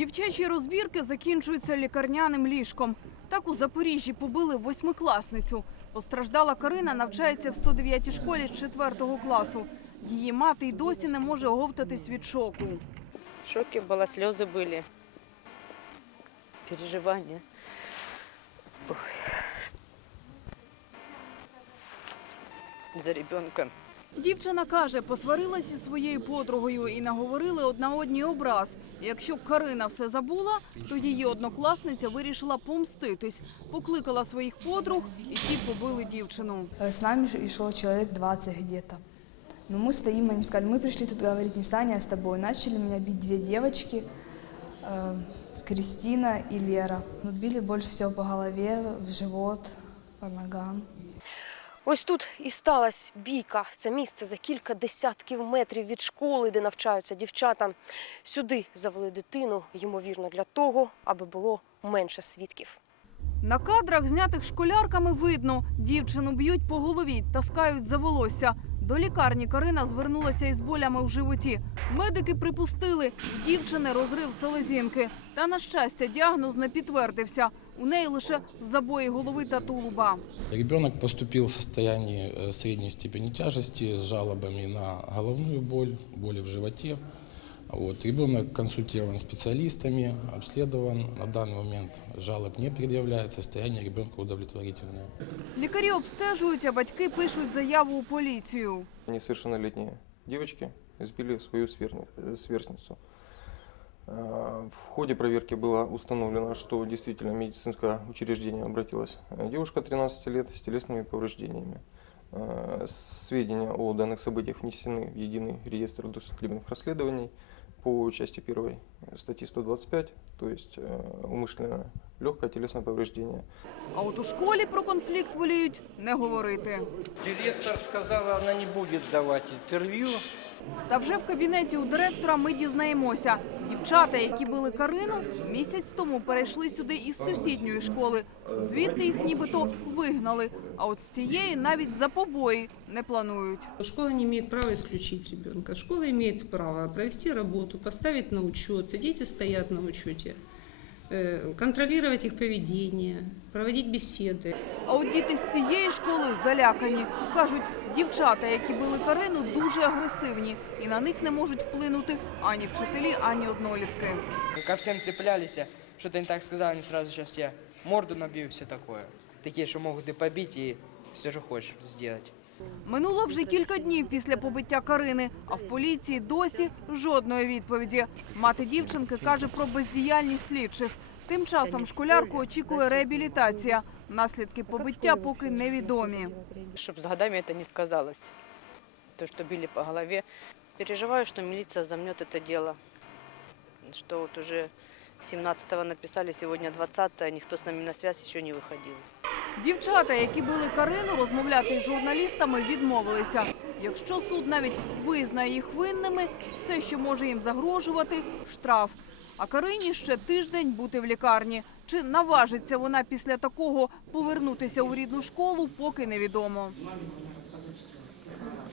Дівчачі розбірки закінчуються лікарняним ліжком. Так у Запоріжжі побили восьмикласницю. Постраждала Карина навчається в 109-й школі з 4 класу. Її мати й досі не може оговтатись від шоку. В шоке была, слезы были. Переживания. Ой. За ребенка. Дівчина каже, посварилася зі своєю подругою і наговорили одна одній образ. І Якщо Карина все забула, то її однокласниця вирішила помститись. Покликала своїх подруг, і ті побили дівчину. Э, С нами же и шел человек 20 где-то. Но мы стоим, они сказали, мы пришли тут говорить не с Таней, а с тобой. Начали меня бить две девочки, э, Кристина и Лера. Ну, били больше всего по голове, в живот, по ногам. Ось тут і сталася бійка. Це місце за кілька десятків метрів від школи, де навчаються дівчата. Сюди завели дитину, ймовірно, для того, аби було менше свідків. На кадрах, знятих школярками, видно, дівчину б'ють по голові, таскають за волосся. До лікарні Карина звернулася із болями в животі. Медики припустили, дівчини розрив селезінки. Та, на щастя, діагноз не підтвердився. У неї лише забої голови та тулуба. Ребенок поступив в стані середньої степені тяжкості з жалобами на головну боль, болі в животе. Вот. Ребенок консультирован специалистами, обследован. На данный момент жалоб не предъявляет, состояние ребенка удовлетворительное. Лікарі обстежують, а батьки пишуть заяву у поліцію. Несовершеннолетние девочки избили свою сверни- э, сверстницу. А, В ходе проверки было установлено, что действительно медицинское учреждение обратилась э, девушка 13 лет с телесными повреждениями. А, Сведения о данных событиях внесены в единый реестр досудебных расследований по части 1 статьи 125, то есть э, умышленное легкое телесное повреждение. А от у школі про конфлікт воліють не говорити. Директор сказала, она не будет давать интервью. Та вже в кабінеті у директора ми дізнаємося. Дівчата, які били Карину, місяць тому перейшли сюди із сусідньої школи. Звідти їх нібито вигнали. А от з цієї навіть за побої не планують. Школа не имеет права исключить ребенка. Школа имеет право провести работу, поставить на учет. Дети стоят на учете. Э, Контролировать их поведение, проводить беседы. А от діти з цієї школи залякані. Кажуть, дівчата, які били Карину, дуже агресивні, і на них не можуть вплинути ані вчителі, ані однолітки. Ко всем цеплялись, что-то не так сказал, они сразу сейчас я морду набью, все такое. Такие, что могут и побить, и все же хочешь сделать. Минуло вже кілька днів після побиття Карини, а в поліції досі жодної відповіді. Мати дівчинки каже про бездіяльність слідчих. Тим часом школярку очікує реабілітація. Наслідки побиття поки невідомі. Чтоб с годами это не сказалось. То, что били по голове. Переживаю, что милиция замнет это дело. Что вот уже 17-го написали, сегодня 20-го, никто с нами на связь еще не выходил. Дівчата, які били Карину, розмовляти з журналістами відмовилися. Якщо суд навіть визнає їх винними, все, що може їм загрожувати – штраф. А Карині ще тиждень бути в лікарні. Чи наважиться вона після такого повернутися у рідну школу, поки невідомо.